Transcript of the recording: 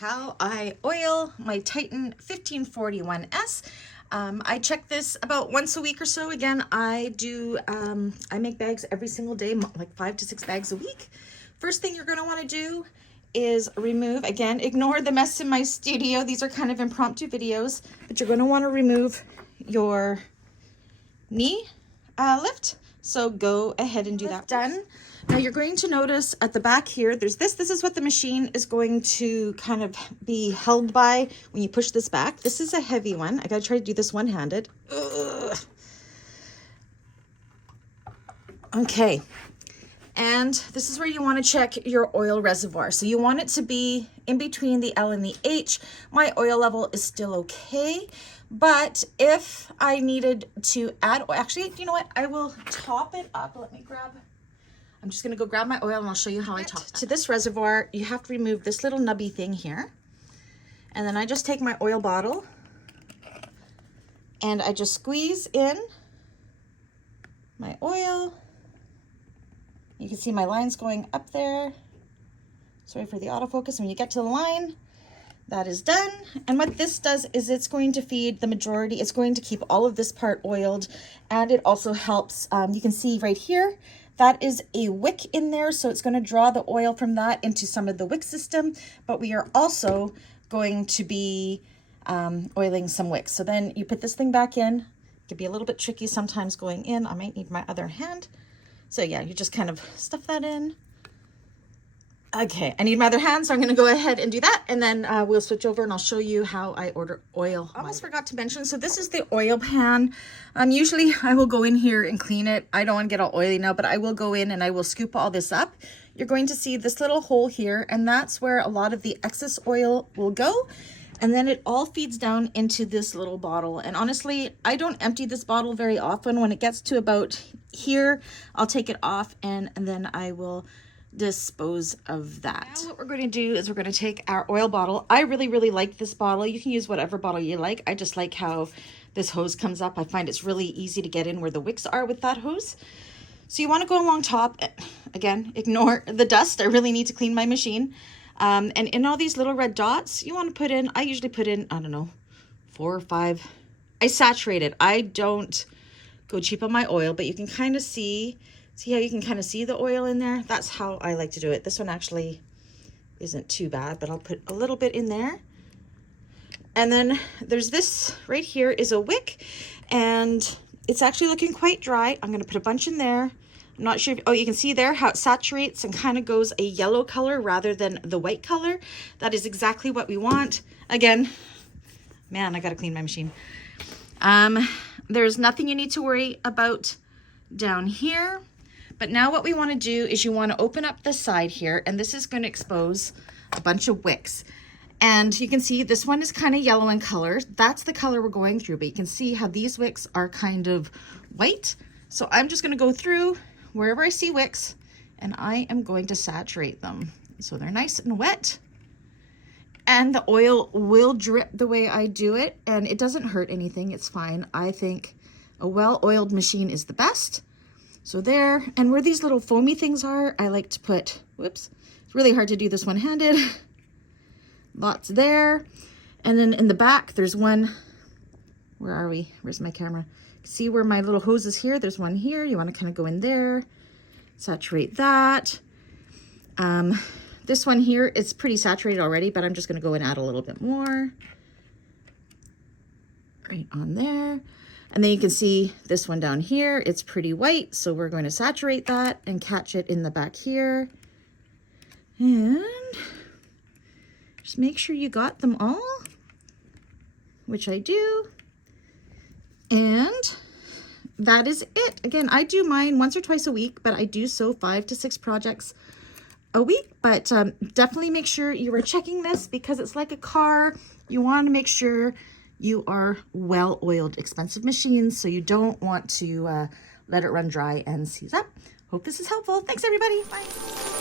how I oil my Titan 1541S. I check this about once a week or so. Again, I make bags every single day, like 5 to 6 bags a week. First thing you're going to want to do is remove, again, ignore the mess in my studio. These are kind of impromptu videos, but you're going to want to remove your knee lift. So go ahead and do that. Done. Now you're going to notice at the back here, there's this is what the machine is going to kind of be held by when you push this back. This is a heavy one. I gotta try to do this one-handed. Okay. And this is where you want to check your oil reservoir. So you want it to be in between the L and the H. My oil level is still okay. But if I needed to add oil, actually, you know what? I will top it up. I'm just going to go grab my oil and I'll show you how I top it. To this reservoir, you have to remove this little nubby thing here. And then I just take my oil bottle and I just squeeze in my oil. You can see my lines going up there. Sorry for the autofocus. When you get to the line, that is done. And what this does is it's going to feed the majority. It's going to keep all of this part oiled. And it also helps, you can see right here, that is a wick in there. So it's going to draw the oil from that into some of the wick system. But we are also going to be oiling some wicks. So then you put this thing back in. It can be a little bit tricky sometimes going in. I might need my other hand. So yeah, you just kind of stuff that in. Okay, I need my other hand, so I'm going to go ahead and do that, and then we'll switch over and I'll show you how I order oil. I almost forgot to mention, so this is the oil pan. Usually I will go in here and clean it. I don't want to get all oily now, but I will go in and I will scoop all this up. You're going to see this little hole here, and that's where a lot of the excess oil will go. And then it all feeds down into this little bottle. And honestly, I don't empty this bottle very often. When it gets to about here, I'll take it off and then I will dispose of that. Now what we're going to do is we're going to take our oil bottle. I really like this bottle. You can use whatever bottle you like. I just like how this hose comes up. I find it's really easy to get in where the wicks are with that hose. So you want to go along top. Again, ignore the dust. I really need to clean my machine. And in all these little red dots, you want to put in, I usually put in, I don't know, 4 or 5. I saturate it. I don't go cheap on my oil, but you can kind of see how you can kind of see the oil in there? That's how I like to do it. This one actually isn't too bad, but I'll put a little bit in there. And then there's this right here is a wick, and it's actually looking quite dry. I'm going to put a bunch in there. I'm not sure if, oh, you can see there how it saturates and kind of goes a yellow color rather than the white color. That is exactly what we want. Again, man, I got to clean my machine. There's nothing you need to worry about down here. But now what we want to do is you want to open up the side here, and this is going to expose a bunch of wicks. And you can see this one is kind of yellow in color. That's the color we're going through, but you can see how these wicks are kind of white. So I'm just going to go through wherever I see wicks, and I am going to saturate them. So they're nice and wet, and the oil will drip the way I do it, and it doesn't hurt anything. It's fine. I think a well-oiled machine is the best. So there, and where these little foamy things are, I like to put, whoops, it's really hard to do this one-handed. Lots there. And then in the back, there's one, where are we? Where's my camera? See where my little hose is here? There's one here. You want to kind of go in there, saturate that. This one here, it's pretty saturated already, but I'm just going to go and add a little bit more. Right on there. And then you can see this one down here, it's pretty white, so we're going to saturate that and catch it in the back here. And just make sure you got them all, which I do. And that is it. Again, I do mine once or twice a week, but I do sew 5 to 6 projects a week. But definitely make sure you are checking this, because it's like a car. You want to make sure you are well-oiled. Expensive machines, so you don't want to let it run dry and seize up. Hope this is helpful. Thanks, everybody. Bye.